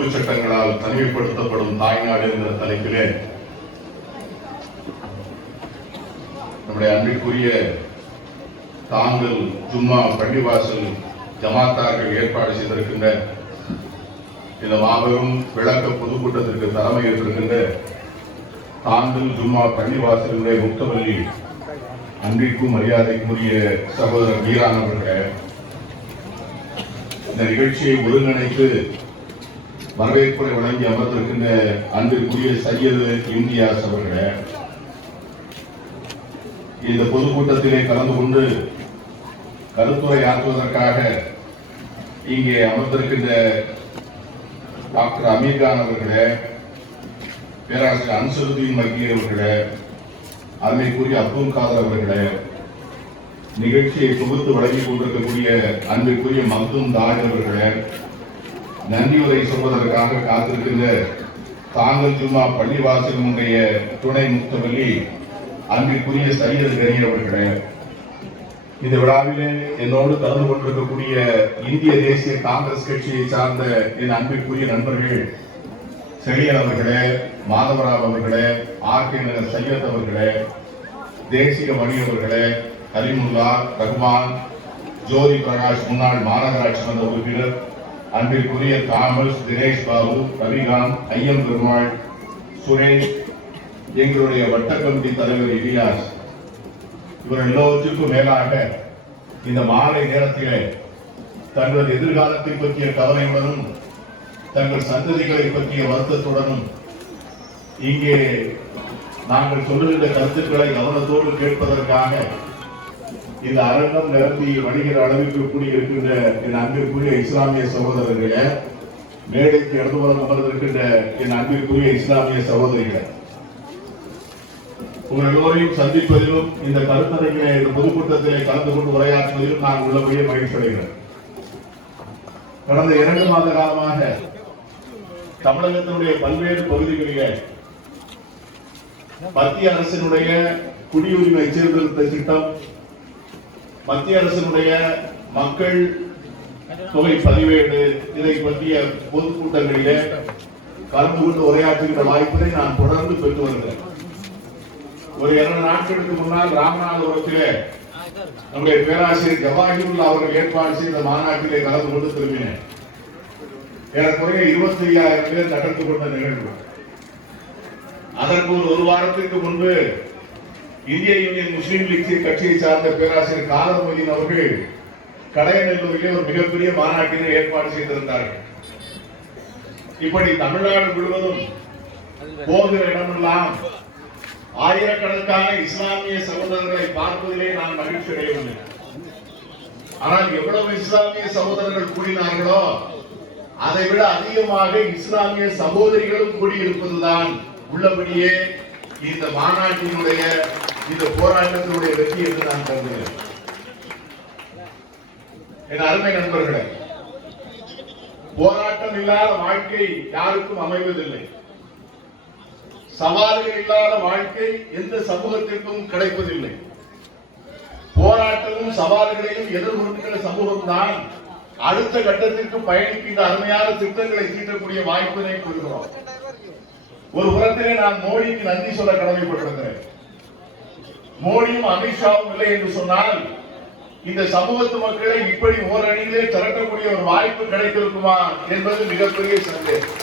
தப்பு சட்டங்களால் தனிமைப்படுத்தப்படும் தாய்நாடு என்ற தலைப்பிலே நம்முடைய அன்பிற்குரிய தாங்கள் ஜும்மா பள்ளிவாசல் ஜமாத்தார்கள் ஏற்பாடு செய்திருக்கின்ற இந்த மாபெரும் விளக்க பொதுக்கூட்டத்திற்கு தலைமை ஏற்றிருக்கின்ற தாங்கள் ஜும்மா பள்ளிவாசலுடைய முக்தவல்லி அன்பிற்கும் மரியாதைக்குரிய சகோதரர் வீரான் அவர்களே, இந்த நிகழ்ச்சியை ஒருங்கிணைத்து வரவேற்புரை வழங்கி அமர்ந்திருக்கின்ற அன்பிற்குரிய சையது இம்தியாஸ் அவர்களே, இந்த பொதுக்கூட்டத்திலே கலந்து கொண்டு கருத்துரை ஆற்றுவதற்காக இங்கே அமர்ந்திருக்கின்ற டாக்டர் அமீர்கான் அவர்களே, பேராசிரியர் அன்சருதீன் மக்கீர் அவர்களே, அருமைக்குரிய அப்துல் காதர் அவர்களே, நிகழ்ச்சியை தொகுத்து வழங்கிக் கொண்டிருக்கக்கூடிய அன்பிற்குரிய மக்தும் தாஜ் அவர்களே, நன்றியுரை சொல்வதற்காக காத்திருக்கின்ற தாங்கள் ஜும்மா பள்ளிவாசலுடைய துணை முக்தவல்லி அன்பிற்குரிய சையது கரீர் அவர்களே, இந்த விழாவிலே என்னோடு கலந்து கொண்டிருக்கக்கூடிய இந்திய தேசிய காங்கிரஸ் கட்சியை சார்ந்த என் அன்பிற்குரிய நண்பர்கள் செழியன் அவர்களே, மாதவராவ் அவர்களே, ஆர்கே நகர் சையத் அவர்களே, தேசிய மணி அவர்களே, கலிமுல்லா, ரஹ்மான், ஜோதி பிரகாஷ் முன்னாள் மாநகராட்சி மன்ற உறுப்பினர், அன்பிற்குரிய தாமஸ், தினேஷ் பாபு, ரவிகாந்த், ஐயம் பெருமாள், சுரேஷ், எங்களுடைய வட்ட கமிட்டி தலைவர் இலியாஸ், இவர் எல்லோருக்கும் மேலாக இந்த மாலை நேரத்திலே தங்களது எதிர்காலத்தை பற்றிய கவலையுடனும் தங்கள் சந்ததிகளை பற்றிய வருத்தத்துடனும் இங்கே நாங்கள் சொல்லுகின்ற கருத்துக்களை கவனத்தோடு கேட்பதற்காக இந்த அரங்கம் நிரம்பி வணிகிற அளவிற்கு கூடியிருக்கின்ற என் அன்பிற்குரிய இஸ்லாமிய சகோதரர்களே, மேடைக்கு இடதுபுறம் அமர்ந்திருக்கின்ற என் அன்பிற்குரிய இஸ்லாமிய சகோதரிகளே, உங்கள் எல்லோரையும் சந்திப்பதிலும் இந்த கருத்தரங்கிலே இந்த பொதுக்கூட்டத்திலே கலந்து கொண்டு உரையாற்றுவதிலும் நான் உள்ளபடியே மகிழ்ச்சி அடைகிறேன். கடந்த 2 மாத காலமாக தமிழகத்தினுடைய பல்வேறு பகுதிகளிலே மத்திய அரசினுடைய குடியுரிமை சீர்திருத்த திட்டம், மத்திய அரசினுடைய மக்கள் தொகை பதிவேடு, இதை பற்றிய பொதுக்கூட்டங்களிலே கலந்து கொண்டு உரையாற்றுகின்ற வாய்ப்பினை நான் தொடர்ந்து பெற்று வருகிறேன். ஒரு 2 நாட்களுக்கு முன்னால் ராமநாதபுரத்திலே நம்முடைய பேராசிரியர் ஜவாஹிருல்லா அவர்கள் ஏற்பாடு செய்த மாநாட்டிலே கலந்து கொண்டு திரும்பினேன். ஏறக்குறைய 25,000 பேர் நடந்து கொண்ட நிகழ்வு. அதற்கு ஒரு வாரத்திற்கு முன்பு இந்திய யூனியன் முஸ்லீம் லீக் கட்சியை சார்ந்த பேராசிரியர் காதர் மொய்தீன் அவர்கள் கடையநல்லூரிலே ஒரு மிகப்பெரிய மாநாட்டினை ஏற்பாடு செய்திருந்தார்கள். இப்படி தமிழ்நாடு முழுவதும் போகிற இடமெல்லாம் ஆயிரக்கணக்கான இஸ்லாமிய சகோதரர்களை பார்ப்பதிலே நான் மகிழ்ச்சி அடையவில்லை. ஆனால் எவ்வளவு இஸ்லாமிய சகோதரர்கள் கூடினார்களோ அதை விட அதிகமாக இஸ்லாமிய சகோதரிகளும் கூடியிருப்பதுதான் உள்ளபடியே இந்த மாநாட்டினுடைய இந்த போராட்டத்தினுடைய வெற்றி என்று நான் கருதுகிறேன். என் அருமை நண்பர்களே, போராட்டம் இல்லாத வாழ்க்கை யாருக்கும் அமைவதில்லை. சவால்கள் இல்லாத வாழ்க்கை எந்த சமூகத்திற்கும் கிடைப்பதில்லை. போராட்டமும் சவால்களையும் எதிர்கொள்கின்ற சமூகம் தான் அடுத்த கட்டத்திற்கு பயணிக்கின்ற அருமையான திட்டங்களை தீட்டக்கூடிய வாய்ப்பினை பெறுகிறோம். ஒரு புறத்திலே நான் மோடிக்கு நன்றி சொல்ல கடமைப்பட்டிருக்கிறேன். மோடியும் அமித்ஷாவும் இல்லை என்று சொன்னால் இந்த சமூகத்து மக்களை இப்படி ஓரணியிலே திரட்டக்கூடிய ஒரு வாய்ப்பு கிடைத்திருக்குமா என்பது மிகப்பெரிய சந்தேகம்.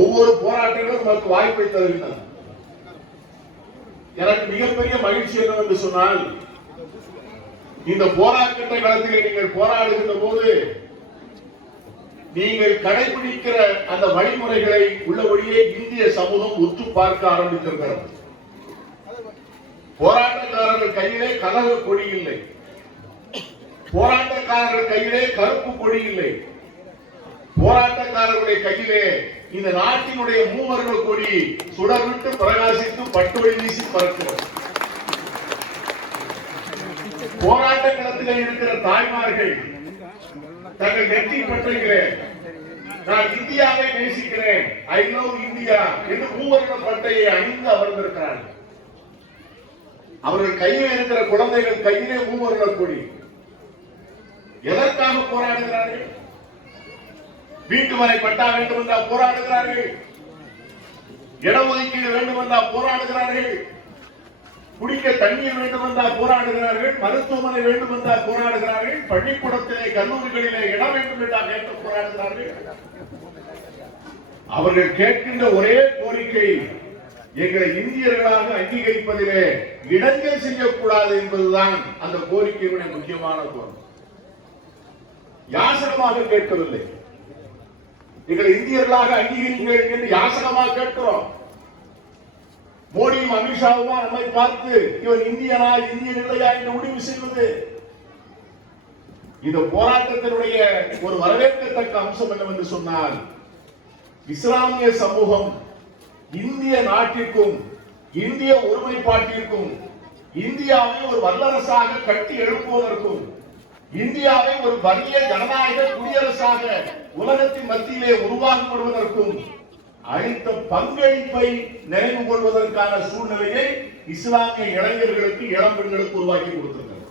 ஒவ்வொரு போராட்டங்களும் நமக்கு வாய்ப்பை தருகின்றன. எனக்கு மிகப்பெரிய மகிழ்ச்சி என்னவென்று சொன்னால், இந்த போராட்ட களத்திலே நீங்கள் போராடுகின்ற போது நீங்கள் கடைபிடிக்கிற அந்த வழிமுறைகளை உள்ளபடியே இந்திய சமூகம் உற்று பார்க்க ஆரம்பித்திருக்கிறது. போராட்டக்காரர்கள் கையிலே கலக கொடி இல்லை, போராட்டக்காரர்கள் கையிலே கருப்பு கொடி இல்லை, போராட்டக்காரர்களுடைய கையிலே இந்த நாட்டினுடைய மூவர்கள் கொடி சுடர்விட்டு பிரகாசித்து பட்டுவை வீசி பறக்கிறது. போராட்ட களத்திலே இருக்கிற தாய்மார்கள் தங்கள் நெற்றி பற்றிலே நான் இந்தியாவை நேசிக்கிறேன், ஐ லவ் இந்தியா என்று மூவர்ண பட்டையை அணிந்து அமர்ந்திருக்கிறார்கள். அவர்கள் கையில் இருக்கிற குழந்தைகள் கையிலே மூவர்ண கொடி. எதற்காக போராடுகிறார்கள்? வீட்டுமனை பட்டா வேண்டும் என்றால் போராடுகிறார்கள், இடஒதுக்கீடு வேண்டும் என்றால் போராடுகிறார்கள், குடிக்க தண்ணீர் வேண்டும் என்றால் போராடுகிறார்கள், மருத்துவமனை வேண்டும் என்றால் போராடுகிறார்கள், பள்ளிக்கூடத்திலே கல்லூரிகளிலே இடம் வேண்டும் என்றால் கேட்டு போராடுகிறார்கள். அவர்கள் கேட்கின்ற ஒரே கோரிக்கை, எங்களை இந்தியர்களாக அங்கீகரிப்பதிலே இடைஞ்சல் செய்யக்கூடாது என்பதுதான் அந்த கோரிக்கையுடைய முக்கியமான கோரிக்கை. யாசகமாக கேட்கவில்லை, எங்களை இந்தியர்களாக அங்கீகரிங்கள் என்று யாசகமாக கேட்கிறோம். மோடியும் அமித்ஷாவுமா நம்மை பார்த்து இவன் இந்தியனா இந்தியன் இல்லையா என்று முடிவு செய்வது. இந்த போராட்டத்தினுடைய ஒரு வரவேற்கத்தக்க அம்சம் என்னவென்று சொன்னால், இஸ்லாமிய சமூகம் இந்திய நாட்டிற்கும் இந்திய ஒருமைப்பாட்டிற்கும் இந்தியாவை ஒரு வல்லரசாக கட்டி எழுப்புவதற்கும் இந்தியாவை ஒரு வலிய ஜனநாயக குடியரசாக உலகத்தின் மத்தியிலே உருவாக்கப்படுவதற்கும் அளித்த பங்களிப்பை நினைவு கொள்வதற்கான சூழ்நிலையை இஸ்லாமிய இளைஞர்களுக்கு இளம் பெண்களுக்கு உருவாக்கி கொடுத்திருக்கிறது.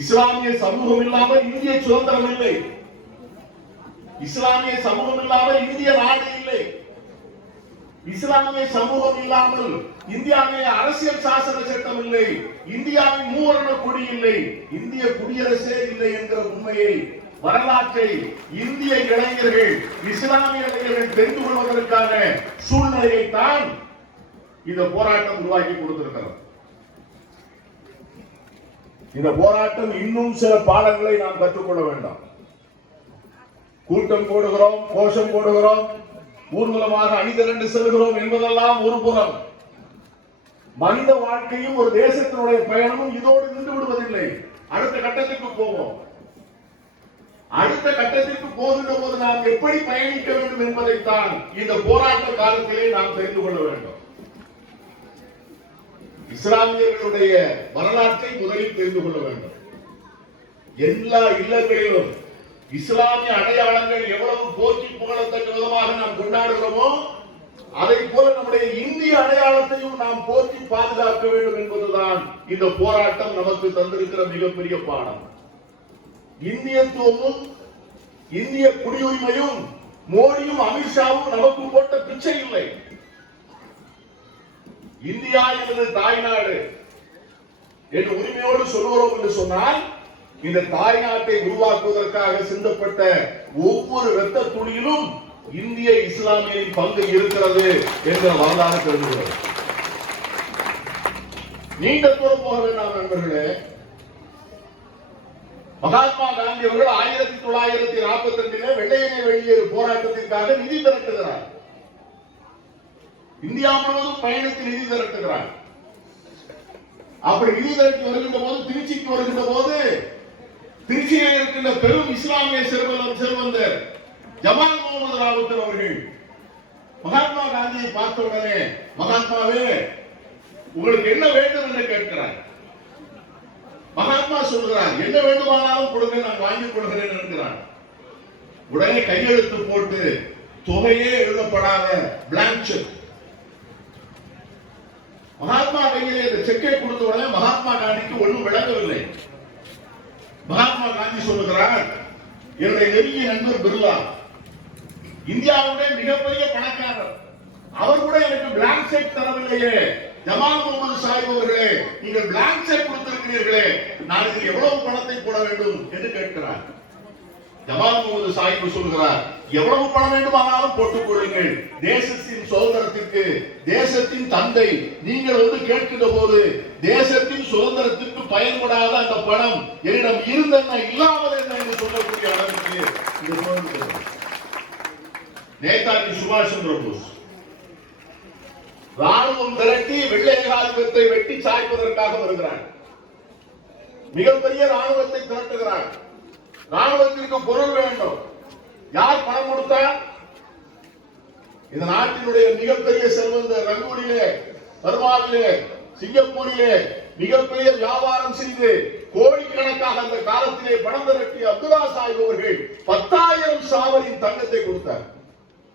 இஸ்லாமிய சமூகம் இல்லாமல் இந்திய சுதந்திரம் இல்லை, இஸ்லாமிய சமூகம் இல்லாமல் இந்திய நாடு இல்லை, இஸ்லாமிய சமூகம் இல்லாமல் இந்தியாவிலே அரசியல் சாசன சட்டம் இல்லை, இந்தியாவின் மூவர்ண கொடி இல்லை, இந்திய குடியரசே இல்லை என்கிற உண்மையை, வரலாற்றை இந்திய இளைஞர்கள் இஸ்லாமிய இளைஞர்கள் தெரிந்து கொள்வதற்கான சூழ்நிலையை தான் இந்த போராட்டம் உருவாக்கி கொடுத்திருக்கிறது. இந்த போராட்டம் இன்னும் சில பாடங்களை நாம் கற்றுக்கொள்ள வேண்டாம். கூட்டம் போடுகிறோம், கோஷம் போடுகிறோம், ஊர்வலமாக அணிதிரண்டு செல்கிறோம் என்பதெல்லாம் ஒரு புறம். மனித வாழ்க்கையும் ஒரு தேசத்தினுடைய பயணமும் இதோடு நின்று விடுவதில்லை. அடுத்த கட்டத்திற்கு போவோம். அடுத்த கட்டத்திற்கு போகின்ற போது நாம் எப்படி பயணிக்க வேண்டும் என்பதைத்தான் இந்த போராட்ட காலத்திலே நாம் தெரிந்து கொள்ள வேண்டும். இஸ்லாமியர்களுடைய வரலாற்றை முதலில் தெரிந்து கொள்ள வேண்டும். எல்லா இல்லங்களிலும் இஸ்லாமிய அடையாளங்கள் எவ்வளவு போற்றி புகழத்தக்க விதமாக நாம் கொண்டாடுகிறோமோ, அதை போல நம்முடைய இந்திய அடையாளத்தையும் நாம் போற்றி பாதுகாக்க வேண்டும் என்பதுதான் இந்த போராட்டம் நமக்கு தந்திருக்கிற மிகப்பெரிய பாடம். இந்தியத்துவமும் இந்திய குடியுரிமையும் மோடியும் அமித்ஷாவும் நமக்கு போட்ட பிச்சை இல்லை. இந்தியா என்பது தாய்நாடு என்று உரிமையோடு சொல்கிறோம் என்று சொன்னால், இந்த தாய்நாட்டை உருவாக்குவதற்காக சிந்தப்பட்ட ஒவ்வொரு இரத்த துளியிலும் இந்திய இஸ்லாமியரின் பங்கு இருக்கிறது என்ற வரலாறு தெரிந்துள்ளது. நீண்ட தூரம் போக வேண்டாம் நண்பர்களே. மகாத்மா காந்தி அவர்கள் 1942 வெள்ளையனே வெளியேறு போராட்டத்திற்காக நிதி திரட்டுகிறார். இந்தியா முழுவதும் பயணித்து நிதி திரட்டுகிறார். அப்படி நிதி திரட்டி வருகின்ற போது, திருச்சிக்கு வருகின்ற போது, திருச்சியில் இருக்கின்ற பெரும் இஸ்லாமிய செல்வந்தர் ஜமால் முகமது ராவுத்தர் அவர்கள் மகாத்மா காந்தியை பார்த்த உடனே, மகாத்மாவே உங்களுக்கு என்ன வேண்டும் என்று கேட்கிறார். மகாத்மா சொல்கிறார், என்ன வேண்டுமானாலும் கொடுங்க, நான் வாங்கிக் கொள்கிறேன் என்கிறார். உடனே கையெழுத்து போட்டு தொகையே எழுதப்படாத பிளாங்க் செக் மகாத்மா கையிலே இந்த செக்கை கொடுத்த உடனே மகாத்மா காந்திக்கு ஒன்றும் விளங்கவில்லை. மகாத்மா காந்தி சொல்லுகிறார், என்னுடைய நெருங்கிய நண்பர் பிர்லா இந்தியாவுடைய மிகப்பெரிய பணக்காரர், அவர் கூட எனக்கு பிளாங்க் செக் தரவில்லையே. ஜமால் முகமது சாஹிப் அவர்களே, நீங்கள் பிளாங்க் செக் கொடுத்திருக்கிறீர்களே, நான் இதில் எவ்வளவு பணத்தை போட வேண்டும் என்று கேட்கிறார். ஜமால் முகமது சாஹிப் சொல்கிறார், எவ்வளவு பணம் வேண்டுமானாலும் போட்டுக் கொள்ளுங்கள், தேசத்தின் சுதந்திரத்திற்கு, தேசத்தின் தந்தை நீங்கள் வந்து கேட்கின்ற போது தேசத்தின் சுதந்திரத்திற்கு பயன்படாத அந்த பணம் என்னிடம் இருந்தென்ன இல்லாமல் என்ன என்று சொல்லக்கூடிய அளவுக்கு இது சுதந்திரம். நேதாஜி சுபாஷ் சந்திர போஸ் ராணுவம் திரட்டி வெள்ளை ஏகாதிபத்தியத்தை வெட்டி சாய்ப்பதற்காக வருகிறார். மிகப்பெரிய ராணுவத்தை திரட்டுகிறார். ராணுவத்திற்கு பொருள் வேண்டும். யார் பணம் கொடுத்தார்? இந்த நாட்டினுடைய மிகப்பெரிய செல்வந்தர், ரங்கூனிலே, பர்மாவிலே, சிங்கப்பூரிலே மிகப்பெரிய வியாபாரம் செய்து கோடிக்கணக்காக அந்த காலத்திலே பணம் திரட்டிய அப்துல்லா சாஹிப் அவர்கள் 10,000 சாவரின் தங்கத்தை கொடுத்தார்.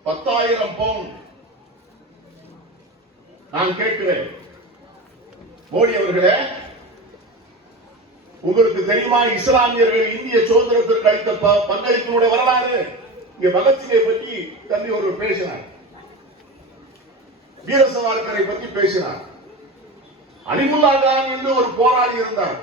10,000 பவுண்ட். நான் கேட்கிறேன், மோடி அவர்களே, உங்களுக்கு தெரியுமா இஸ்லாமியர்கள் இந்திய சுதந்திரத்திற்கு அளித்த பங்களிப்பினுடைய வரலாறு? இங்க பகத்சிங்கை பற்றி தம்பி ஒரு பேசினார், வீர சவார்கரை பற்றி பேசினார். அலிமுல்லா கான் என்று ஒரு போராளி இருந்தார்.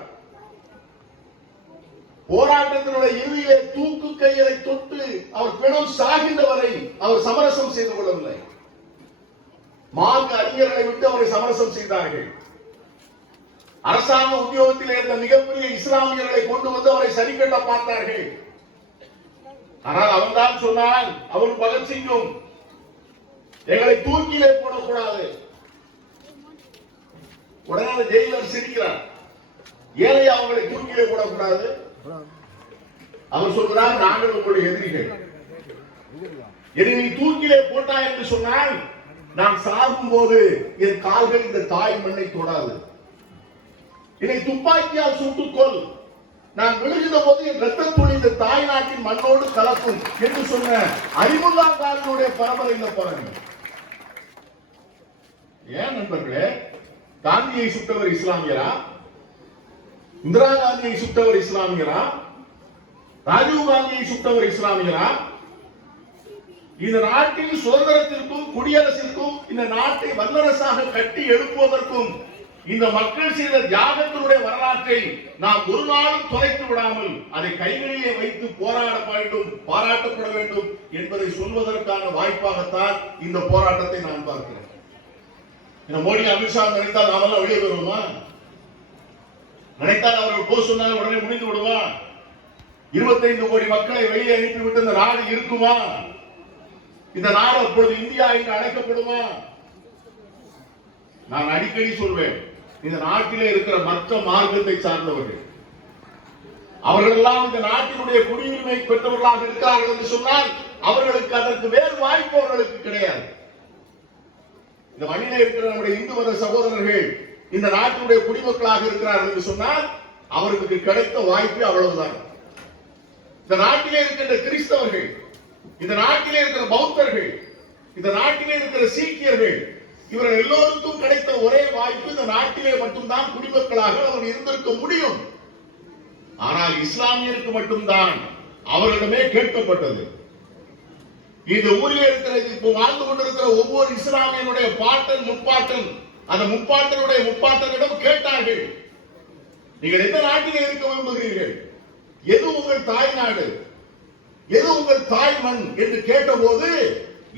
போராட்டத்தினுடைய இறுதியிலே தூக்கு கையலை தொட்டு அவர் பிணம் சாகின்ற வரை அவர் சமரசம் செய்து கொள்ளவில்லை. மார்க்க அறிஞர்களை விட்டு அவரை சமரசம் செய்தார்கள். அரசாங்க உத்தியோகத்தில் இருந்த மிகப்பெரிய இஸ்லாமியர்களை கொண்டு வந்து அவரை சரி கட்ட பார்த்தார்கள். ஆனால் அவன் தான் சொன்னான், அவரும் பகத்சிங்கும், எங்களை தூக்கிலே போடக்கூடாது. உடனே ஜெயிலர் சிரிக்கிறார், ஏழை அவங்களை தூக்கிலே போடக்கூடாது. அவர் சொல்கிறார், நாங்கள் உங்களுடைய எதிரிகள், என்னை நீ தூக்கிலே போட்டா என்று சொன்னால் நான் சாகும் போது என் கால்கள் இந்த தாய் மண்ணை தொடாது. என்னை துப்பாக்கியால் சுட்டுக்கொள், நான் விழுகிற போது என் ரத்தத்துள் இந்த தாய் நாட்டின் மண்ணோடு கலக்கும் என்று சொன்ன அலிமுல்லா கானுடைய பரம்பரையில பாருங்க. ஏன் நண்பர்களே, காந்தியை சுட்டவர் இஸ்லாமியரா? இந்திரா காந்தியை சுட்டவர் இஸ்லாமியரா? ராஜீவ் காந்தியை சுட்டவர் இஸ்லாமியரா? இந்த நாட்டின் சுதந்திரத்திற்கும் குடியரசிற்கும் இந்த நாட்டை வல்லரசாக கட்டி எழுப்புவதற்கும் இந்த மக்கள் செய்த தியாகத்தினுடைய வரலாற்றை நாம் ஒரு நாளும் தொலைத்து விடாமல் அதை கைகளிலே வைத்து போராட வேண்டும், பாராட்டப்பட வேண்டும் என்பதை சொல்வதற்கான வாய்ப்பாகத்தான் இந்த போராட்டத்தை நான் பார்க்கிறேன். மோடி அமித்ஷா நினைத்தால் நாமெல்லாம் வெளியே வருவோமா? நினைத்தால் அவர்கள் போய் சொன்னால் உடனே முடிந்து விடுவா? 25 கோடி மக்களை வெளியே அனுப்பிவிட்டு இந்த நாடு இருக்குமா? இந்த நாடு அப்பொழுது இந்தியா என்று அழைக்கப்படுமா? நான் அடிக்கடி சொல்வேன், இந்த நாட்டிலே இருக்கிற மற்ற மார்க்கத்தை சார்ந்தவர்கள் அவர்கள் எல்லாம் இந்த நாட்டினுடைய குடியுரிமை பெற்றவர்களாக இருக்கிறார்கள் என்று சொன்னால் அவர்களுக்கு அதற்கு வேறு வாய்ப்பு அவர்களுக்கு கிடையாது. இந்த மண்ணிலே இருக்கிற நம்முடைய இந்து மத சகோதரர்கள் இந்த நாட்டினுடைய குடிமக்களாக இருக்கிறார்கள் என்று சொன்னால் அவர்களுக்கு கிடைத்த வாய்ப்பு அவ்வளவுதான். இந்த நாட்டிலே இருக்கின்ற கிறிஸ்தவர்கள், இந்த நாட்டிலே இருக்கிற பௌத்தர்கள், இந்த நாட்டிலே இருக்கிற சீக்கியர்கள், இவர்கள் எல்லோருக்கும் கிடைத்த ஒரே வாய்ப்பு இந்த நாட்டிலே மட்டும்தான் குடிமக்களாக அவர்கள் இருந்திருக்க முடியும். ஆனால் இஸ்லாமியருக்கு மட்டும்தான் அவர்களிடமே கேட்கப்பட்டது. இந்த ஊரில் இருக்கிற இப்போ வாழ்ந்து கொண்டிருக்கிற ஒவ்வொரு இஸ்லாமியனுடைய பாட்டன் முப்பாட்டன் அந்த முப்பாட்டனுடைய முப்பாட்டனிடம் கேட்டார்கள், நீங்கள் எந்த நாட்டிலே இருக்க விரும்புகிறீர்கள், எது உங்கள் தாய் நாடு, எது உங்கள் தாய் மண் என்று கேட்டபோது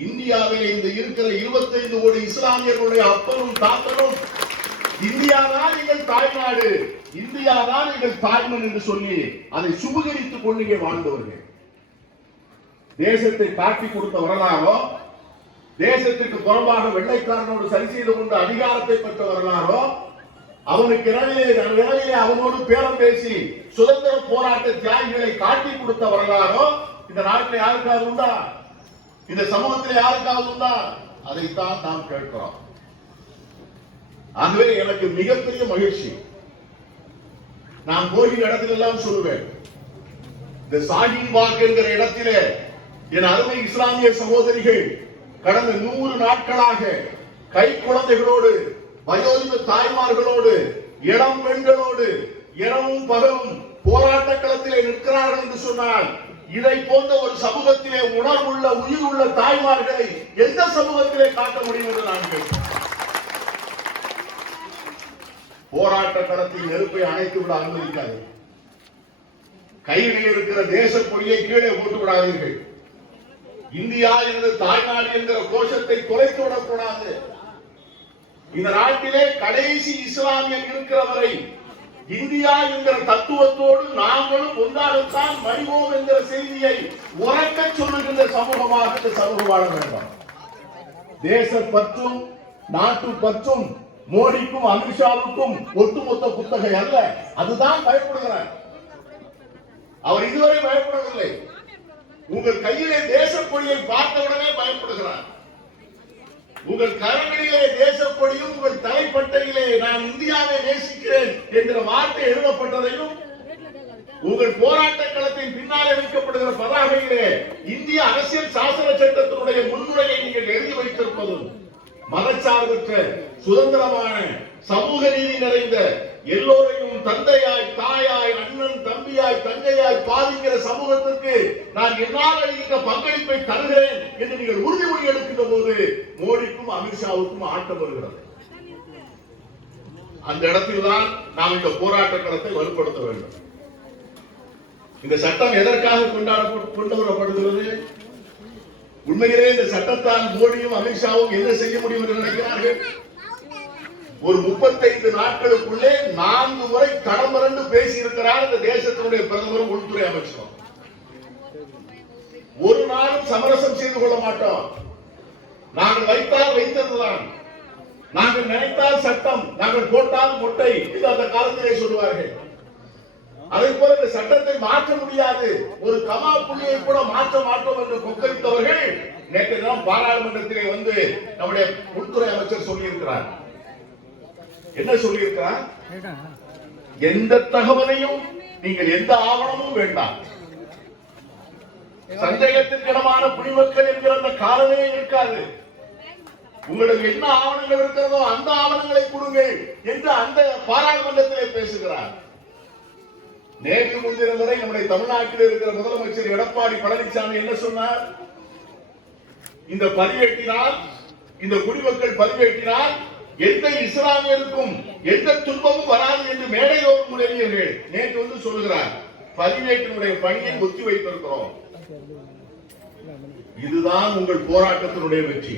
இந்தியாவில் இந்த இருக்கிற 25 கோடி இஸ்லாமியர்களுடைய அப்பனும் தாத்தனும் இந்தியாதான் எங்கள் தாய்நாடு, இந்தியாதான் எங்கள் தாய்மண் என்று சொல்லி அதை சுபகரித்துக் கொண்டு வாழ்ந்தவர்கள். தேசத்தை காட்டி கொடுத்த வரலாறோ, தேசத்திற்கு புறம்பாக வெள்ளைக்காரனோடு சரி செய்து கொண்ட அதிகாரத்தை பெற்ற வரலாறோ, அவனுக்கு இரவிலே அவனோடு பேரம் பேசி சுதந்திர போராட்ட தியாகிகளை காட்டி கொடுத்த வரலாறோ இந்த நாட்டில் யாருக்காவது உண்டா? இந்த சமூகத்தில் யாருக்காவது உண்டா? அதைத்தான் நாம் கேட்கிறோம். ஆகவே எனக்கு மிகப்பெரிய மகிழ்ச்சி. நான் போகிற இடத்திலெல்லாம் சொல்லுவேன், இந்த சாஹின் பாக் என்கிற இடத்திலே என் அருமை இஸ்லாமிய சகோதரிகள் கடந்த 100 நாட்களாக கை குழந்தைகளோடு, வயோதிக தாய்மார்களோடு, இளம் பெண்களோடு இரவும் பகலும் போராட்ட களத்திலே நிற்கிறார்கள் என்று சொன்னால் இதை போன்ற ஒரு சமூகத்திலே உணர்வுள்ள உயிர் உள்ள தாய்மார்களை எந்த சமூகத்திலே காட்ட முடியும் என்று நான் கேட்கிறேன். போராட்ட களத்தில் நெருப்பை அணைத்து விட அனுமதிக்காது. கையில் இருக்கிற தேச கொடியை கீழே போட்டு விடாதீர்கள். இந்தியா என்ற தாய்நாடு என்கிற கோஷத்தை தொலைத்து விடக்கூடாது. இந்த நாட்டிலே கடைசி இஸ்லாமியன் இருக்கிற வரை இந்தியா என்கிற தத்துவத்தோடு நாங்களும் ஒன்றாகத்தான் மடிவோம் என்கிற செய்தியை உறக்க சொல்லுகின்ற சமூகமாக இந்த சமூகம் வாழ வேண்டும். தேச பற்றும் நாட்டு பற்றும் மோடிக்கும் அமித்ஷாவுக்கும் ஒட்டுமொத்த புத்தகை அல்ல. அதுதான் பயப்படுகிறார். அவர் இதுவரை பயப்படவில்லை. உங்கள் கையிலே தேச கொடியை பார்த்தவுடனே பயப்படுகிறார். உங்கள் கரங்களிலே தேசப்படியும் உங்கள் தலைப்பட்டையிலே நான் இந்தியாவை நேசிக்கிறேன் என்கிற வார்த்தை எழுதப்பட்டதையும் உங்கள் போராட்ட களத்தின் பின்னாலே வைக்கப்படுகிற பதாகையிலே இந்திய அரசியல் சாசன சட்டத்தினுடைய முன்னுரையை நீங்கள் எழுதி வைத்திருப்பதும் மதச்சார்பற்ற சுதந்திரமான சமூக நீதி நிறைந்த எல்லோரையும் தந்தையாய் தாயாய் தாயாய் தங்கையாய் பாதிக்கிற சமூகத்திற்கு நான் என்னால் அளிக்கிற பங்களிப்பை தருகிறேன் என்று நீங்கள் உறுதிமொழி எடுக்கின்ற போது மோடிக்கும் அமித்ஷாவுக்கும் ஆட்டம் வருகிறது. அந்த இடத்தில்தான் நாம் இந்த போராட்ட களத்தை வலுப்படுத்த வேண்டும். இந்த சட்டம் எதற்காக கொண்டு வரப்படுகிறது? உண்மையிலே இந்த சட்டத்தால் மோடியும் அமித்ஷாவும் என்ன செய்ய முடியும் என்று நினைக்கிறார்கள்? ஒரு 35 நாட்களுக்குள்ளே 4 முறை கடமரண்டு பேசி இருக்கிறார் இந்த தேசத்தினுடைய பிரதமரும் உள்துறை அமைச்சரும். ஒரு நாளும் சமரசம் செய்து கொள்ள மாட்டோம். நாங்கள் வைத்தால் வைத்ததுதான், நாங்கள் நினைத்தால் சட்டம், நாங்கள் போட்டால் மொட்டை என்று அந்த காலத்திலே சொல்லுவார்கள். அதை போல இந்த சட்டத்தை மாற்ற முடியாது, ஒரு கமா புள்ளியை கூட மாற்ற மாட்டோம் என்று கொக்கரித்தவர்கள் நேற்று தினம் பாராளுமன்றத்திலே வந்து நம்முடைய உள்துறை அமைச்சர் சொல்லியிருக்கிறார். என்ன சொல்லியிருக்கிறார்? எந்த தகவலையும் நீங்கள் எந்த ஆவணமும் வேண்டாம், சந்தேகத்திற்கிடமான குடிமக்கள் என்கிற அந்த காலமே இருக்காது, உங்களுக்கு என்ன ஆவணங்கள் இருக்கிறதோ அந்த ஆவணங்களை கொடுங்கள் என்று அந்த பாராளுமன்றத்திலே பேசுகிறார். நேற்று முன்தினம் வரை நம்முடைய தமிழ்நாட்டில் இருக்கிற முதலமைச்சர் எடப்பாடி பழனிசாமி என்ன சொன்னார்? இந்த பதிவேட்டினால், இந்த குடிமக்கள் பதிவேட்டினால் எந்த இஸ்லாமியருக்கும் எந்த துன்பமும் வராது என்று மேடையோர் முறையீர்கள் நேற்று வந்து சொல்லுகிறார். பதிவேட்டினுடைய பணியை ஒத்தி வைத்திருக்கிறோம். இதுதான் உங்கள் போராட்டத்தினுடைய வெற்றி.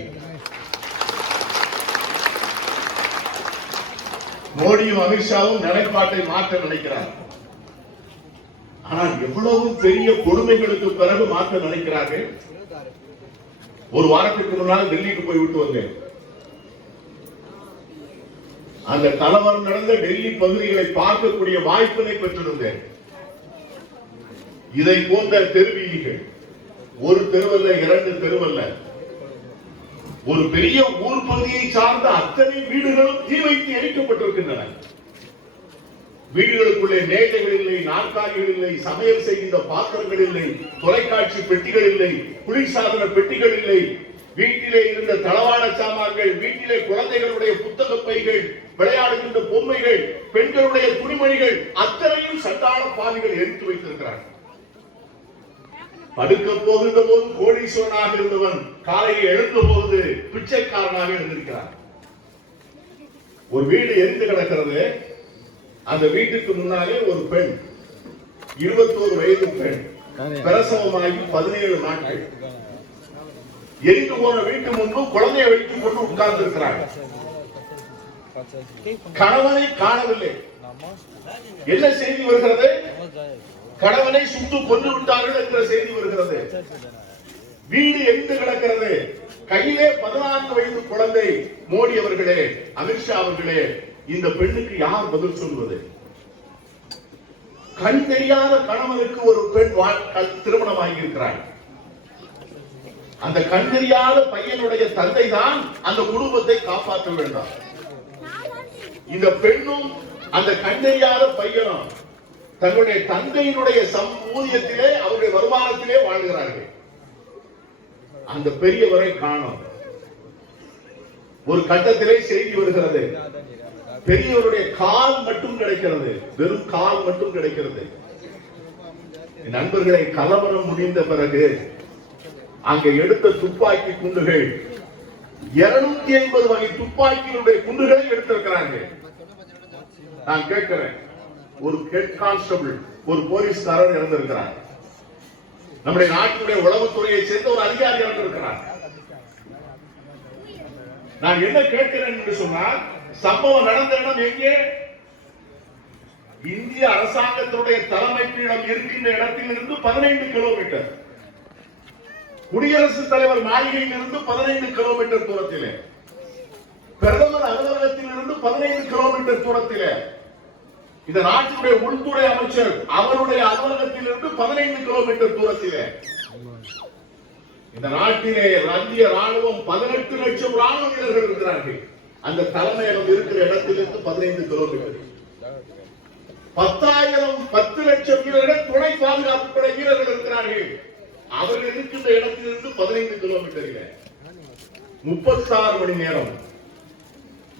மோடியும் அமித்ஷாவும் நிலைப்பாட்டை மாற்ற நினைக்கிறார். ஆனால் எவ்வளவு பெரிய கொடுமைகளுக்கு பிறகு மாற்ற நினைக்கிறார்கள். ஒரு வாரத்திற்கு முன்னால் டெல்லிக்கு போய்விட்டு வந்தேன். அந்த கலவரம் நடந்த டெல்லி பகுதிகளை பார்க்கக்கூடிய வாய்ப்பினை பெற்றிருந்தேன். இதை போன்ற தெருவீதிகள், ஒரு தெருவல்ல, 2 தெருவல்ல, ஒரு பெரிய ஊர் பகுதியை சார்ந்த அத்தனை வீடுகளும் தீ வைத்து எரிக்கப்பட்டிருக்கின்றன. வீடுகளுக்குள்ளே மேஜைகள் இல்லை, நாற்காலிகள் இல்லை, சமையல் செய்கின்ற பாத்திரங்கள் இல்லை, தொலைக்காட்சி பெட்டிகள் இல்லை, குளிர்சாதன பெட்டிகள் இல்லை, வீட்டிலே இருந்த தளவாட சாமான்கள், வீட்டிலே குழந்தைகளுடைய புத்தக பைகள், விளையாடுகின்ற பொம்மைகள், பெண்களுடைய துணிமணிகள் அத்தனையும் சண்டாள பாவிகள் எரித்து வைத்திருக்கிறார்கள். படுக்க போகின்ற போது கோடீஸ்வரனாக இருந்தவன் காலையில் எழுந்த போது பிச்சைக்காரனாக இருந்திருக்கிறார். ஒரு வீடு எரிந்து கிடக்கிறது. அந்த வீட்டுக்கு முன்னாலே ஒரு பெண், 21 வயது பெண், பிரசவமாகி 17 நாட்கள். எரிந்து போன வீட்டு முன்பு குழந்தையை வைத்துக் கொண்டு உட்கார்ந்து இருக்கிறார். கணவனை காணவில்லை. என்ன செய்தி வருகிறது? கணவனை சுட்டு கொண்டு விட்டார்கள் என்ற செய்தி வருகிறது. வீடு எரிந்து கிடக்கிறது. கையிலே 14 வயது குழந்தை. மோடி அவர்களே, அமித்ஷா அவர்களே, இந்த பெண்ணுக்கு யார் பதில் சொல்வது? கண் தெரியாத கணவனுக்கு ஒரு பெண் திருமணமாகி இருக்கிறார். அந்த கண் தெரியாத பையனுடைய தந்தை தான் அந்த குடும்பத்தை காப்பாற்ற வேண்டாம். இந்த பெண்ணும் அந்த கண் தெரியாத பையனும் தன்னுடைய தந்தையினுடைய ஊதியத்திலே, அவருடைய வருமானத்திலே வாழ்கிறார்கள். அந்த பெரியவரை காணோம். ஒரு கட்டத்திலே செய்தி வருகிறது, பெரியவருடைய கால் மட்டும் கிடைக்கிறது, வெறும் கால் மட்டும் கிடைக்கிறது. நண்பர்களை, கலவரம் முடிந்த பிறகு அங்கே எடுத்த துப்பாக்கி குண்டுகள் 250 வகை துப்பாக்கிகளுடைய குண்டுகளை எடுத்திருக்கிறாங்க. நான் கேட்கிறேன், ஒரு ஹெட் கான்ஸ்டபிள், ஒரு போலீஸ்காரர் இறந்திருக்கிறார். நம்முடைய நாட்டினுடைய உளவுத்துறையை சேர்ந்த ஒரு அதிகாரி இறந்திருக்கிறார். நான் என்ன கேட்கிறேன் என்று சொன்னால், சம்பவம் நடந்த இடம் எங்கே? இந்திய அரசாங்கத்தினுடைய தலைமை பீடம் இருக்கின்ற இடத்தில் இருந்து 15 கிலோமீட்டர், குடியரசுத் தலைவர் மாளிகையில் இருந்து 15 கிலோமீட்டர் தூரத்திலே, பிரதமர் அலுவலகத்தில் இருந்து 15 கிலோமீட்டர் தூரத்திலே, இந்த நாட்டினுடைய உள்துறை அமைச்சர் அவருடைய அலுவலகத்தில் இருந்து 15 கிலோமீட்டர் தூரத்திலே, இந்த நாட்டிலே இந்திய ராணுவம் 18 லட்சம் ராணுவ வீரர்கள் இருக்கிறார்கள். அந்த தலைமையகம் இருக்கிற இடத்திலிருந்து 15 கிலோமீட்டர். 10 லட்சம் வீரர்கள், துணை பாதுகாப்பு படை வீரர்கள் இருக்கிறார்கள். அவர்கள் இருக்கின்ற இடத்திலிருந்து 15 கிலோமீட்டர். 36 மணி நேரம்,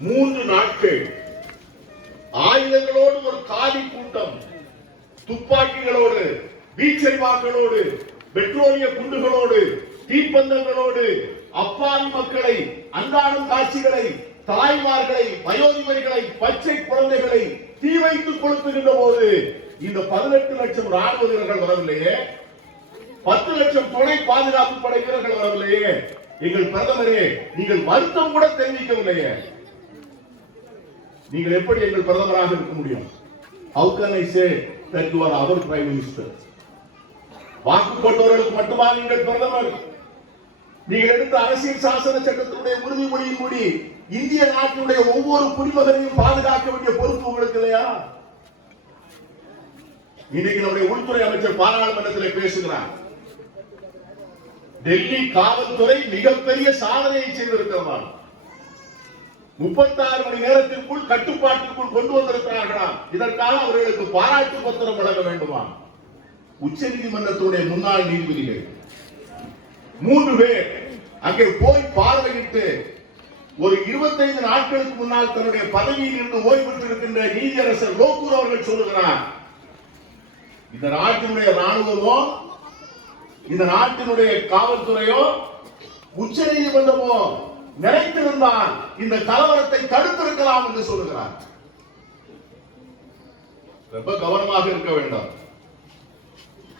3 நாட்கள், ஆயுதங்களோடு ஒரு காலி கூட்டம், துப்பாக்கிகளோடு, வீச்சரிவாக்களோடு, பெட்ரோலிய குண்டுகளோடு, தீப்பந்தங்களோடு அப்பாவி மக்களை, அன்றாடம் காட்சிகளை, தாய்மார்களை, வயோதிபர்களை, பச்சை குழந்தைகளை தீ வைத்து கொளுத்துகின்ற போது இந்த 18 லட்சம் ராணுவ வீரர்கள் வரவில்லையே, 10 லட்சம் துணை பாதுகாப்பு படை வீரர்கள் வரவில்லையே, எங்கள் பிரதமரே நீங்கள் வருத்தம் கூட தெரிவிக்கவில்லையே, நீங்கள் எப்படி எங்கள் பிரதமராக இருக்க முடியும்? How can I say that you are our prime minister? வாக்கு போட்டவர்களுக்கு மட்டுமா நீங்கள் பிரதமர்? நீங்கள் எடுத்த அரசியல் சாசன சட்டத்தினுடைய உறுதிமொழியின்படி இந்திய நாட்டினுடைய ஒவ்வொரு குடிமகனையும் பாதுகாக்க வேண்டிய பொறுப்பு உங்களுக்கு இல்லையா? இன்னைக்கு நம்முடைய உள்துறை அமைச்சர் பாராளுமன்றத்தில் பேசுகிறார். டெல்லி காவல்துறை மிகப்பெரிய சாதனையை செய்திருக்கிறார். 36 மணி நேரத்திற்குள் கட்டுப்பாட்டிற்குள் கொண்டு வந்திருக்கிறார்களாம். இதற்காக அவர்களுக்கு பாராட்டு பத்திரம் வழங்க வேண்டுமா? உச்ச நீதிமன்றத்துடைய முன்னாள் நீதிபதிகள் 3 பேர் அங்கே போய் பார்வையிட்டு ஒரு 25 நாட்களுக்கு முன்னால் தன்னுடைய பதவியில் இருந்து ஓய்வு பெற்றிருக்கின்ற நீதியரசர் லோக்கூர் அவர்கள் சொல்லுகிறார், இந்த நாட்டினுடைய ராணுவமோ, இந்த நாட்டினுடைய காவல்துறையோ, உச்ச நீதிமன்றமோ நினைத்திருந்தால் இந்த கலவரத்தை தடுத்திருக்கலாம் என்று சொல்லுகிறார். ரொம்ப கவனமாக இருக்க வேண்டும்.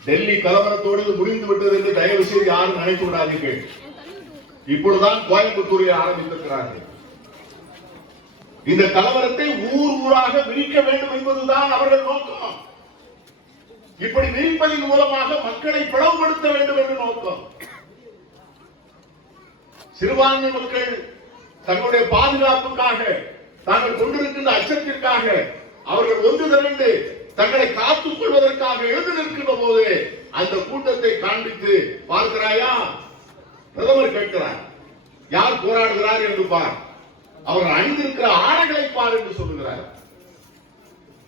டெல்லி கலவரத்தோடு முடிந்து விட்டது என்று தயவு செய்து யாரும் நினைத்து விடாதீர்கள். இப்பொழுதுதான் கோயம்புத்தூரில் ஆரம்பித்திருக்கிறார்கள். இந்த கலவரத்தை ஊர் ஊராக விரிக்க வேண்டும் என்பதுதான் அவர்கள் நோக்கம். இப்படி விரிப்பதன் மூலமாக மக்களை பிளவுபடுத்த வேண்டும் என்று நோக்கம். சிறுபான்மை மக்கள் தங்களுடைய பாதுகாப்புக்காக, தாங்கள் கொண்டிருக்கின்ற அச்சத்திற்காக அவர்கள் ஒன்று திரண்டு தங்களை காத்துக் கொள்வதற்காக எழுந்து நிற்கின்ற போது அந்த கூட்டத்தை காண்பித்து பார்க்கிறாயா? பிரதமர் கேட்கிறார், யார் போராடுகிறார் என்று பார், அவர் அணிந்திருக்கிற ஆடைகளை பார் என்று சொல்லுகிறார்.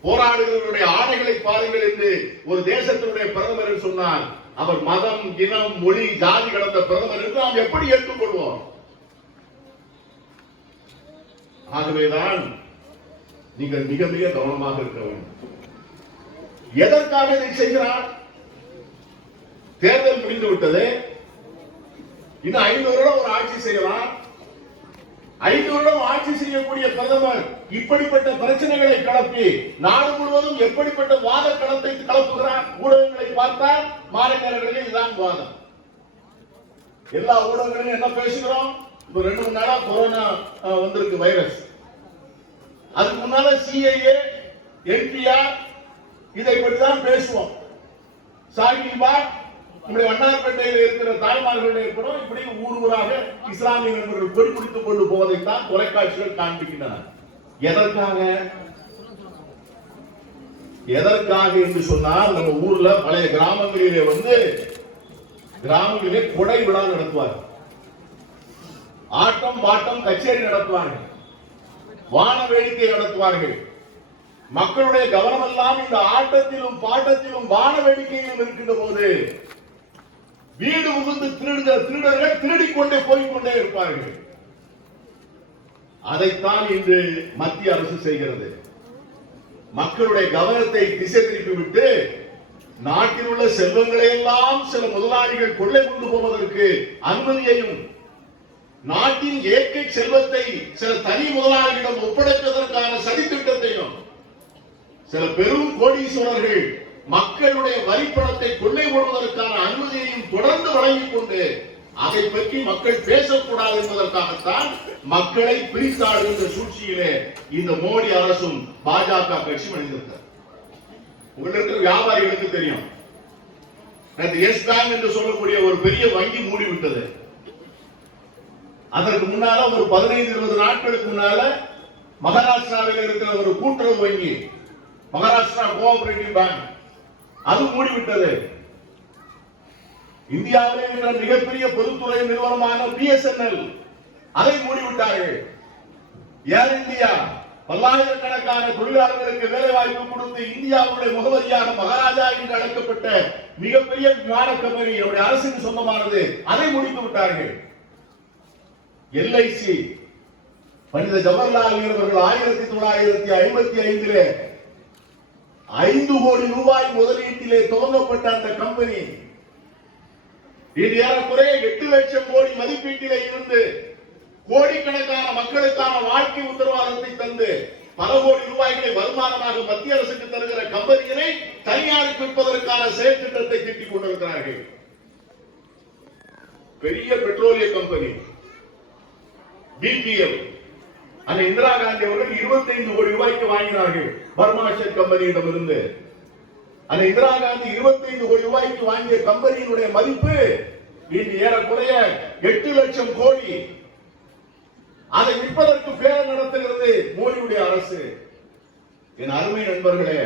போராடுகிறவருடைய ஆடைகளை பாருங்கள் என்று ஒரு தேசத்தினுடைய பிரதமர் சொன்னார். அவர் மதம், இனம், மொழி, ஜாதி கடந்த பிரதமர் என்று நாம் எப்படி ஏற்றுக்கொள்வோம்? ஆகவேதான் நீங்கள் மிக மிக கவனமாக இருக்க வேண்டும். எதற்காக இதை செய்கிறார்? தேர்தல் முடிந்து விட்டது. இன்னும் 5 வருடம் ஒரு ஆட்சி செய்யலாம். 5 வருடம் ஆட்சி செய்யக்கூடிய பிரதமர் இப்படிப்பட்ட பிரச்சனைகளை கிளப்பி நாடு முழுவதும் எப்படிப்பட்ட வாத களத்தை கிளப்புகிறார்? ஊடகங்களை பார்த்தால் மாலை நேரங்களில் இதுதான் வாதம். எல்லா ஊடகங்களிலும் என்ன பேசுகிறோம்? இப்ப 2-3 நாளா கொரோனா வந்திருக்கு, வைரஸ். அதுக்கு முன்னால சிஐஏ, என்பிஆர் இதை பற்றி தான் பேசுவோம். சாகிபாக், நம்முடைய வண்ணாரப்பேட்டையில் இருக்கிற தாய்மார்கள் இருக்கிறோம். இப்படி ஊர் ஊராக இஸ்லாமிய நண்பர்கள் கொடி பிடித்துக் கொண்டு போவதைத்தான் தொலைக்காட்சிகள் காண்பிக்கின்றன. எதற்காக? எதற்காக என்று சொன்னால், நம்ம ஊர்ல பழைய கிராமங்களிலே கொடை விழா நடத்துவார்கள், ஆட்டம் பாட்டம் கச்சேரி நடத்துவார்கள், வான வேடிக்கை நடத்துவார்கள். மக்களுடைய கவனம் எல்லாம் இந்த ஆட்டத்திலும் பாட்டத்திலும் வான வேடிக்கையிலும் இருக்கின்ற போது வீடு புகுந்து திருடர்கள் திருடிக்கொண்டே போய்கொண்டே இருப்பார்கள். அதைத்தான் இன்று மத்திய அரசு செய்கிறது. மக்களுடைய கவனத்தை திசை திருப்பிவிட்டு நாட்டில் உள்ள செல்வங்களை எல்லாம் சில முதலாளிகள் கொள்ளை கொண்டு போவதற்கு அனுமதியையும், நாட்டின் இயற்கை செல்வத்தை சில தனி முதலாளிகளிடம் ஒப்படைப்பதற்கான சதித்திட்டத்தையும் சில பெரும் கோடீஸ்வரர்கள் மக்களுடைய வரிப்பணத்தை கொள்ளை போடுவதற்கான அனுமதியையும் தொடர்ந்து வழங்கிக் கொண்டு அதை பற்றி மக்கள் பேசக்கூடாது என்பதற்காகத்தான் மக்களை பிரித்தாடுகின்ற சூழ்ச்சியிலே இந்த மோடி அரசும் பாஜக கட்சியும் அணிந்திருக்கிறது. உங்களுக்கு வியாபாரிகளுக்கு தெரியும், எஸ் பேங்க் என்று சொல்லக்கூடிய ஒரு பெரிய வங்கி மூடிவிட்டது. அதற்கு முன்னால ஒரு 15-20 நாட்களுக்கு முன்னால மகாராஷ்டிராவில் இருக்கிற ஒரு கூட்டுறவு வங்கி, மகாராஷ்டிரா கோஆபரேட்டிவ் பேங்க், அது மூடிவிட்டது. இந்தியாவிலே இருக்கிற மிகப்பெரிய பொதுத்துறை நிறுவனமான BSNL அதை மூடிவிட்டார்கள். ஏர் இந்தியா பல்லாயிரக்கணக்கான தொழிலாளர்களுக்கு வேலை வாய்ப்பு கொடுத்து இந்தியாவுடைய முகவரியாக மகாராஜா என்று அழைக்கப்பட்ட மிகப்பெரிய விமான கம்பெனி அரசுக்கு சொந்தமானது, அதை முடித்து விட்டார்கள். LIC பண்டித ஜவஹர்லால் நேரு அவர்கள் 1955 5 கோடி ரூபாய் முதலீட்டிலே துவங்கப்பட்ட அந்த கம்பெனி ஏறக்குறைய 8 லட்சம் கோடி மதிப்பீட்டிலே இருந்து கோடிக்கணக்கான மக்களுக்கான வாழ்க்கை உத்தரவாதத்தை தந்து பல கோடி ரூபாய்களை வருமானமாக மத்திய அரசுக்கு தருகிற கம்பெனிகளை தனியாருக்கு விற்பதற்கான செயல் திட்டத்தை தீட்டிக் கொண்டிருக்கிறார்கள். பெரிய பெட்ரோலிய கம்பெனி பிபிஎல், அந்த இந்திரா காந்தி அவர்கள் 25 கோடி ரூபாய்க்கு வாங்கினார்கள் பர்மா ஷெல் கம்பெனியிடம் இருந்து. அந்த இந்திரா காந்தி 25 கோடி ரூபாய்க்கு வாங்கிய கம்பெனியினுடைய மதிப்பு இன்று ஏறக்குறைய 8 லட்சம் கோடி. அதை விற்பதற்கு பேரம் நடத்துகிறது மோடியுடைய அரசு. என் அருமை நண்பர்களே,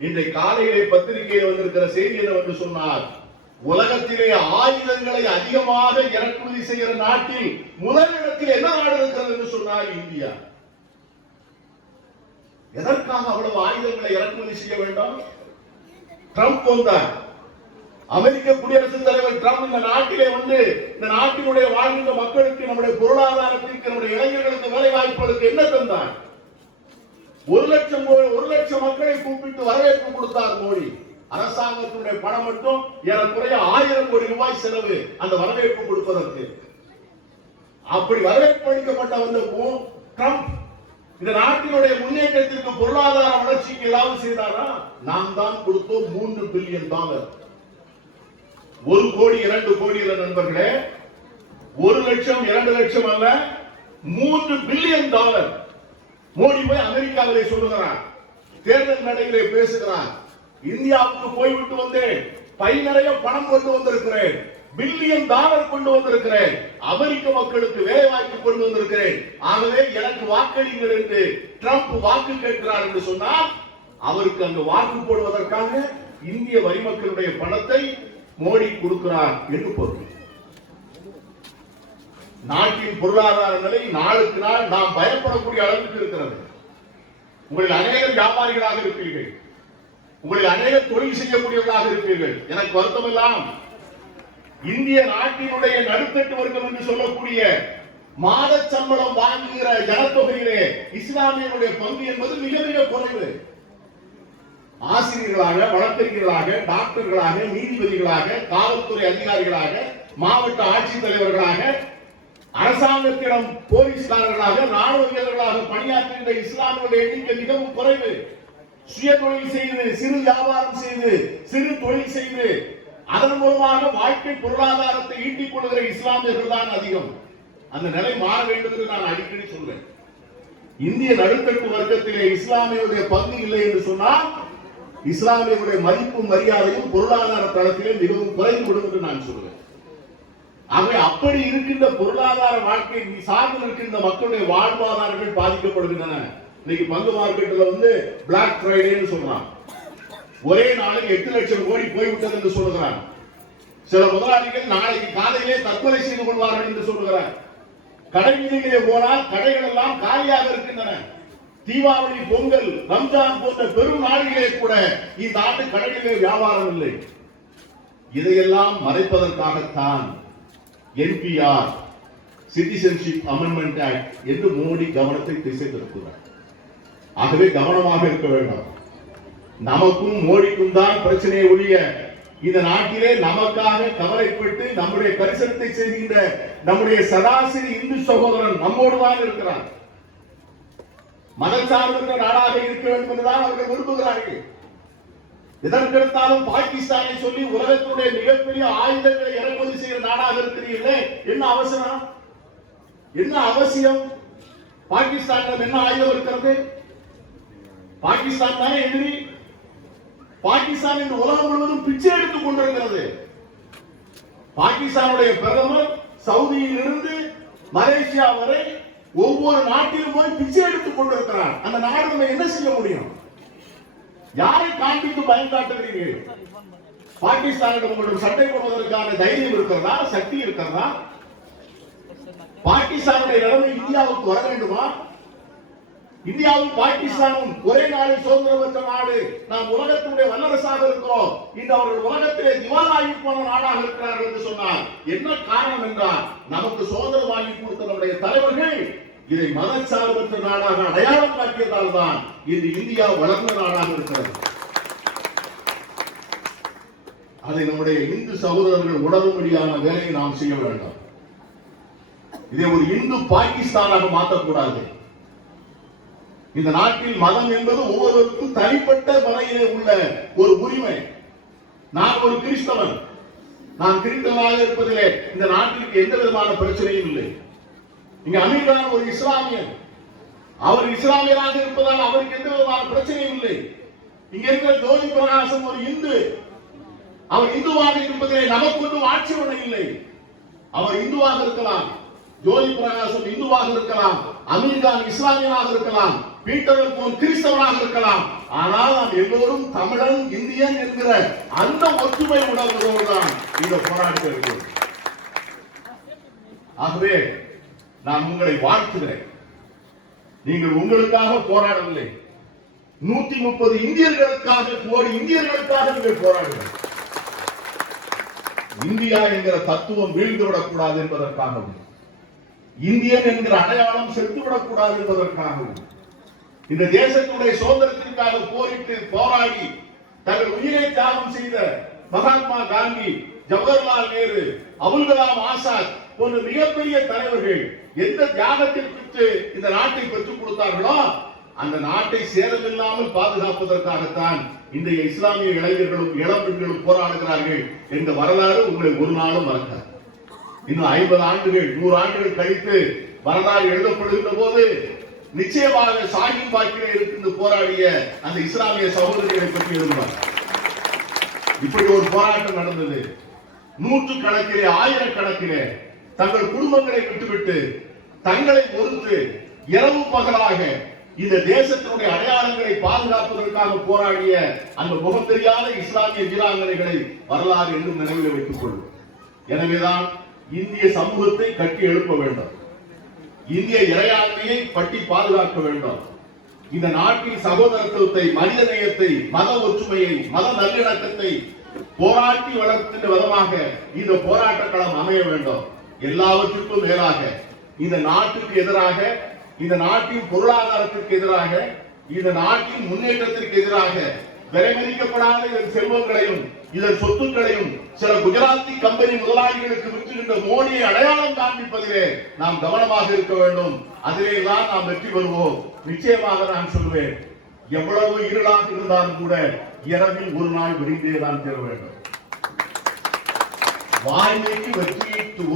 இன்றைக்கு காலையிலே பத்திரிகையில் வந்திருக்கிற செய்தி என்னவென்று சொன்னார், உலகத்திலே ஆயுதங்களை அதிகமாக இறக்குமதி செய்கிற நாட்டில் முதலிடத்தில் என்ன நாடு இருக்கிறது என்று சொன்னால் இந்தியா. எதற்காக அவ்வளவு ஆயுதங்களை இறக்குமதி செய்ய வேண்டும்? ட்ரம்ப் வந்தார், அமெரிக்க குடியரசுத் தலைவர் ட்ரம்ப் இந்த நாட்டிலே வந்து இந்த நாட்டினுடைய வாழ்கின்ற மக்களுக்கு, நம்முடைய பொருளாதாரத்திற்கு, நம்முடைய இளைஞர்களுக்கு, வேலை வாய்ப்புகளுக்கு என்ன தந்தார்? 1 லட்சம் மக்களை கூப்பிட்டு வரவேற்பு கொடுத்தார் மோடி. அரசாங்கத்தினுடைய பணம் மட்டும் ஏறக்குறைய 1000 கோடி ரூபாய் செலவு அந்த வரவேற்பு கொடுப்பதற்கு. அப்படி வரவேற்பு அளிக்கப்பட்ட வந்த ட்ரம்ப் இந்த நாட்டினுடைய முன்னேற்றத்திற்கு, பொருளாதார வளர்ச்சிக்கு ஏதாவது செய்தாரா? நாம் தான் கொடுத்தோம் $3 பில்லியன். 1 கோடி 2 கோடி இல்ல நண்பர்களே, 1 லட்சம் 2 லட்சம் அல்ல, $3 பில்லியன். மோடி போய் அமெரிக்காவிலே சொல்லுகிறார், தேர்தல் நடையிலே பேசுகிறார், இந்தியாவுக்கு போய்விட்டு வந்தேன், பை நிறைய பணம் கொண்டு வந்திருக்கிறேன், $1 பில்லியன் கொண்டு வந்திருக்கிறேன், அமெரிக்க மக்களுக்கு வேலை வாய்ப்பு கொண்டு வந்திருக்கிறேன், ஆகவே எனக்கு வாக்களிங்கள் என்று ட்ரம்ப் வாக்கு கேட்கிறார் என்று சொன்னால், அவருக்கு அங்கு வாக்கு போடுவதற்காக இந்திய வரி மக்களுடைய பணத்தை மோடி கொடுக்கிறார் என்று பொருள். நாட்டின் பொருளாதார நிலை நாளுக்கு நாள் நாம் பயப்படக்கூடிய அளவுக்கு இருக்கிறது. உங்களில் அநேகர் வியாபாரிகளாக இருப்பீர்கள், உங்களில் அநேகர் தொழில் செய்யக்கூடியவர்களாக இருப்பீர்கள். எனக்கு வருத்தமெல்லாம் இந்திய நாட்டினுடைய நடுத்தட்டு வர்க்கம் என்று சொல்லக்கூடிய மாத சம்பளம் வாங்குகிற ஜனத்தொகையிலே இஸ்லாமியர்களுடைய பங்கு என்பது மிக மிக குறைவு. ஆசிரியர்களாக, வழக்கறிஞர்களாக, டாக்டர்களாக, நீதிபதிகளாக, காவல்துறை அதிகாரிகளாக, மாவட்ட ஆட்சித்தலைவர்களாக, அரசாங்கத்திடம் போலீஸ்காரர்களாக, ராணுவ வீரர்களாக பணியாற்றுகின்ற இஸ்லாமியர்களுடைய எண்ணிக்கை மிகவும் குறைவு. சுய தொழில் செய்து, சிறு வியாபாரம் செய்து, சிறு தொழில் செய்து, அதன் மூலமாக வாழ்க்கை பொருளாதாரத்தை ஈட்டிக் கொள்கிற இஸ்லாமியர்கள் தான் அதிகம். அந்த நிலை மாற வேண்டும் என்று நான் அடிக்கடி சொல்வேன். இந்திய நடுத்தட்டு வர்க்கத்திலே இஸ்லாமியருடைய பங்கு இல்லை என்று சொன்னால் இஸ்லாமியருடைய மதிப்பும் மரியாதையும் பொருளாதார தளத்திலே மிகவும் குறைந்துவிடும் என்று நான் சொல்வேன். ஆகவே அப்படி இருக்கின்ற பொருளாதார வாழ்க்கை சார்ந்து இருக்கின்ற மக்களுடைய வாழ்வாதாரங்கள் பாதிக்கப்படுகின்றன. இன்னைக்கு பங்கு மார்க்கெட்டில் வந்து பிளாக் ஃப்ரைடேன்னு சொல்றான், ஒரே நாளில் 8 லட்சம் கோடி போய்விட்டது என்று சொல்லுகிறார். சில முதலாளிகள் நாளைக்கு காலையிலே தற்கொலை செய்து கொள்வார்கள் என்று சொல்லுகிறார். கடை வீதிகளே போனால் கடைகள் எல்லாம் காலியாக இருக்கின்றன. தீபாவளி, பொங்கல், ரம்ஜான் போன்ற பெரும் நாடுகளே கூட இந்த ஆண்டு கடைகளிலே வியாபாரம் இல்லை. இதையெல்லாம் மறைப்பதற்காகத்தான் என்பிஆர், சிட்டிசன்ஷிப் அமெண்ட்மெண்ட் ஆக்ட் என்று மோடி கவனத்தை திசை திருப்புகிறார். ஆகவே கவனமாக இருக்க வேண்டும். நமக்கும் மோடிக்கும் தான் பிரச்சனையை ஒழிய இந்த நாட்டிலே நமக்காக கவலைப்பட்டு நம்முடைய கரிசனத்தை செய்கின்ற நம்முடைய சராசரி இந்து சகோதரன் நம்மோடுதான் இருக்கிறார். மதச்சார்பற்ற நாடாக இருக்க வேண்டும் என்றுதான் அவர்கள் விரும்புகிறார்கள். எதற்கெடுத்தாலும் பாகிஸ்தானை சொல்லி உலகத்தினுடைய மிகப்பெரிய ஆயுதங்களை இறக்குமதி செய்கிற நாடாக இருக்கிறீர்களே, என்ன அவசரம், என்ன அவசியம்? பாகிஸ்தானிடம் என்ன ஆயுதம் இருக்கிறது? பாகிஸ்தான் தானே எதிரி. பாகிஸ்தான் இந்த உலகம் முழுவதும் பிச்சை எடுத்துக் கொண்டிருக்கிறது. பாகிஸ்தானுடைய பிரதமர் சவுதியில் இருந்து மலேசியா வரை ஒவ்வொரு நாட்டிலும் போய் பிச்சை எடுத்துக் கொண்டிருக்கிறார். அந்த நாடு நம்ம என்ன செய்ய முடியும்? யாரை காண்பித்து பயம் காட்டுகிறீர்கள்? பாகிஸ்தானிடம் உங்களுக்கு சட்டை போடுவதற்கான தைரியம் இருக்கிறதா, சக்தி இருக்கிறதா? பாகிஸ்தானுடைய நிலைமை இந்தியாவுக்கு வர வேண்டுமா? இந்தியாவும் பாகிஸ்தானும் ஒரே நாளில் சுதந்திரம் பெற்ற நாடு. நாம் உலகத்தினுடைய வல்லரசாக இருக்கிறோம். இந்த அவர்கள் உலகத்திலே திவாலாகி போன நாடாக இருக்கிறார்கள் என்று சொன்னார். என்ன காரணம் என்றால், நமக்கு சுதந்திரம் வாங்கி கொடுத்த நம்முடைய தலைவர்கள் இதை மதச்சார்பற்ற நாடாக அடையாளம் காட்டியதால் தான் இது இந்தியா வளர்ந்த நாடாக இருக்கிறது. அதை நம்முடைய இந்து சகோதரர்கள் உணரும்படியான வேலையை நாம் செய்ய வேண்டும். இதை ஒரு இந்து பாகிஸ்தானாக மாற்றக்கூடாது. இந்த நாட்டில் மதம் என்பது ஒவ்வொருவருக்கும் தனிப்பட்ட முறையிலே உள்ள ஒரு உரிமை. நான் ஒரு கிறிஸ்தவன், நான் கிறிஸ்தவனாக இருப்பதிலே இந்த நாட்டிற்கு எந்த விதமான பிரச்சனையும் இல்லை. இங்க அமீர்கான் ஒரு இஸ்லாமியன், அவர் இஸ்லாமியராக இருப்பதால் அவருக்கு எந்த விதமான பிரச்சனையும் இல்லை. இங்க இருக்கிற ஜோதி பிரகாசம் ஒரு இந்து, அவர் இந்துவாக இருப்பதிலே நமக்கு ஒன்றும் ஆட்சேபனை இல்லை. அவர் இந்துவாக இருக்கலாம், ஜோதி பிரகாசம் இந்துவாக இருக்கலாம், அமீர்கான் இஸ்லாமியனாக இருக்கலாம், பீட்டர் கிறிஸ்தவனாக இருக்கலாம். ஆனால் நாம் எல்லோரும் தமிழன், இந்தியன் என்கிற அந்த ஒற்றுமை உணர்வோடு தான் இந்த போராட்டம் இருக்கிறது. ஆகவே நான் உங்களை வாழ்த்துகிறேன். நீங்கள் உங்களுக்காக போராடவில்லை, 130 இந்தியர்களுக்காக, கோடி இந்தியர்களுக்காக நீங்கள் போராடுங்கள். இந்தியா என்கிற தத்துவம் வீழ்ந்துவிடக் கூடாது என்பதற்காகவும், இந்தியன் என்கிற அடையாளம் செத்துவிடக் கூடாது என்பதற்காகவும், இந்த தேசத்துடைய சுதந்திரத்திற்காக போரிட்டு போராடி தங்கள் உயிரை தியாகம் செய்த மகாத்மா காந்தி, ஜவஹர்லால் நேரு, அபுல் கலாம் ஆசாத் போன்ற மிகப்பெரிய தலைவர்கள் எந்த தியாகத்திற்கு இந்த நாட்டை பெற்றுக் கொடுத்தார்களோ அந்த நாட்டை சேதமில்லாமல் பாதுகாப்பதற்காகத்தான் இன்றைய இஸ்லாமிய இளைஞர்களும் இளம் பெண்களும் போராடுகிறார்கள் என்ற வரலாறு உங்களை ஒரு நாளும் மறக்காது. இன்னும் 50 ஆண்டுகள் 100 ஆண்டுகள் கழித்து வரலாறு எழுதப்படுகின்ற போது நிச்சயமாக சாகின் பாக்கிலே இருந்து போராடிய அந்த இஸ்லாமிய சகோதரிகளை பற்றி எழுதுவார். இப்படி ஒரு போராட்டம் நடந்தது. 100 கணக்கிலே, 1000 கணக்கிலே தங்கள் குடும்பங்களை விட்டுவிட்டு தங்களை பொறுத்து இரவு பகலாக இந்த தேசத்தினுடைய அடையாளங்களை பாதுகாப்பதற்காக போராடிய அந்த முகம் தெரியாத இஸ்லாமிய வீராங்கனைகளை வரலாறு என்றும் நினைவில் வைத்துக் கொள்ளும். எனவேதான் இந்திய சமூகத்தை கட்டி எழுப்ப வேண்டும், இந்திய இறையாண்மையை பற்றி பாதுகாக்க வேண்டும். இந்த நாட்டின் சகோதரத்துவத்தை, மனித நேயத்தை, மத ஒற்றுமையை, மத நல்லிணக்கத்தை போராட்டி வளர்க்கின்ற விதமாக இந்த போராட்ட களம் அமைய வேண்டும். எல்லாவற்றுக்கும் மேலாக இந்த நாட்டுக்கு எதிராக, இந்த நாட்டின் பொருளாதாரத்திற்கு எதிராக, இந்த நாட்டின் முன்னேற்றத்திற்கு எதிராக விலைமதிக்கப்படாத இதன் செல்வங்களையும் இதன் சொத்துக்களையும் சில குஜராத்தி கம்பெனி முதலாளிகளுக்கு விற்றுகின்ற மோடியை அடையாளம் காண்பிப்பதிலே நாம் கவனமாக இருக்க வேண்டும். அதிலே தான் நாம் வெற்றி பெறுவோம். நிச்சயமாக நான் சொல்வேன், எவ்வளவு இருளாக இருந்தாலும் கூட இரவில் ஒரு நாள் விரிந்தே தான் தர வேண்டும். வாய்மைக்கு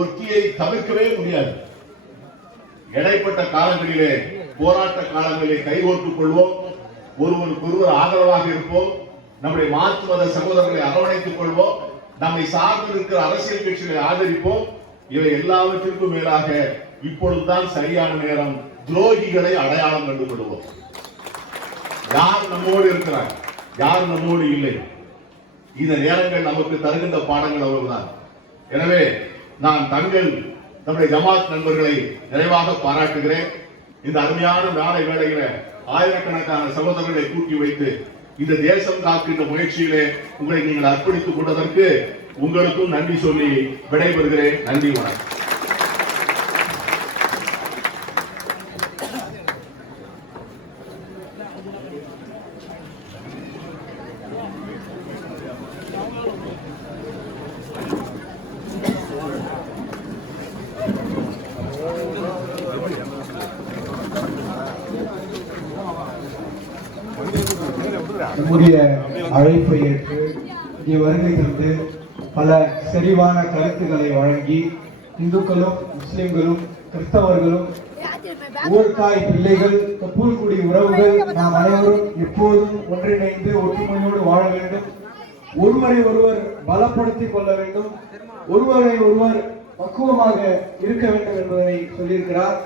ஒத்தியை தவிர்க்கவே முடியாது. இடைப்பட்ட காலங்களிலே, போராட்ட காலங்களிலே கைகோர்த்துக் கொள்வோம், ஒருவருக்கு ஒருவர் ஆதரவாக இருப்போம், நம்முடைய மாற்று மத சகோதரர்களை அரவணைத்துக் கொள்வோம், நம்மை சார்ந்து இருக்கிற அரசியல் கட்சிகளை ஆதரிப்போம். இவை எல்லாவற்றிற்கும் மேலாக இப்பொழுதுதான் சரியான நேரம். துரோகிகளை அடையாளம் கண்டுபிடுவோம். யார் நம்மோடு இருக்கிறார், யார் நம்மோடு இல்லை. இந்த நேரங்கள் நமக்கு தருகின்ற பாடங்கள் அவர்கள்தான். எனவே நான் நம்முடைய ஜமாத் நண்பர்களை நிறைவாக பாராட்டுகிறேன். இந்த அருமையான நாளை வேளையில ஆயிரக்கணக்கான சகோதரர்களை கூட்டி வைத்து இந்த தேசம் காக்கின்ற முயற்சியிலே உங்களை நீங்கள் அர்ப்பணித்துக் கொண்டதற்கு உங்களுக்கும் நன்றி சொல்லி விடைபெறுகிறேன். நன்றி, வணக்கம். நம்முடைய அழைப்பை ஏற்று இங்கே வருகை தந்து பல செறிவான கருத்துக்களை வழங்கி இந்துக்களும் முஸ்லிம்களும் கிறிஸ்தவர்களும் ஊர்காய் பிள்ளைகள் பூல்குடி உறவுகள் நாம் அனைவரும் எப்போதும் ஒன்றிணைந்து ஒற்றுமையோடு வாழ வேண்டும். ஒருவரை ஒருவர் பலப்படுத்திக் கொள்ள வேண்டும், ஒருவரை ஒருவர் பக்குவமாக இருக்க வேண்டும் என்பதனை சொல்லியிருக்கிறார்.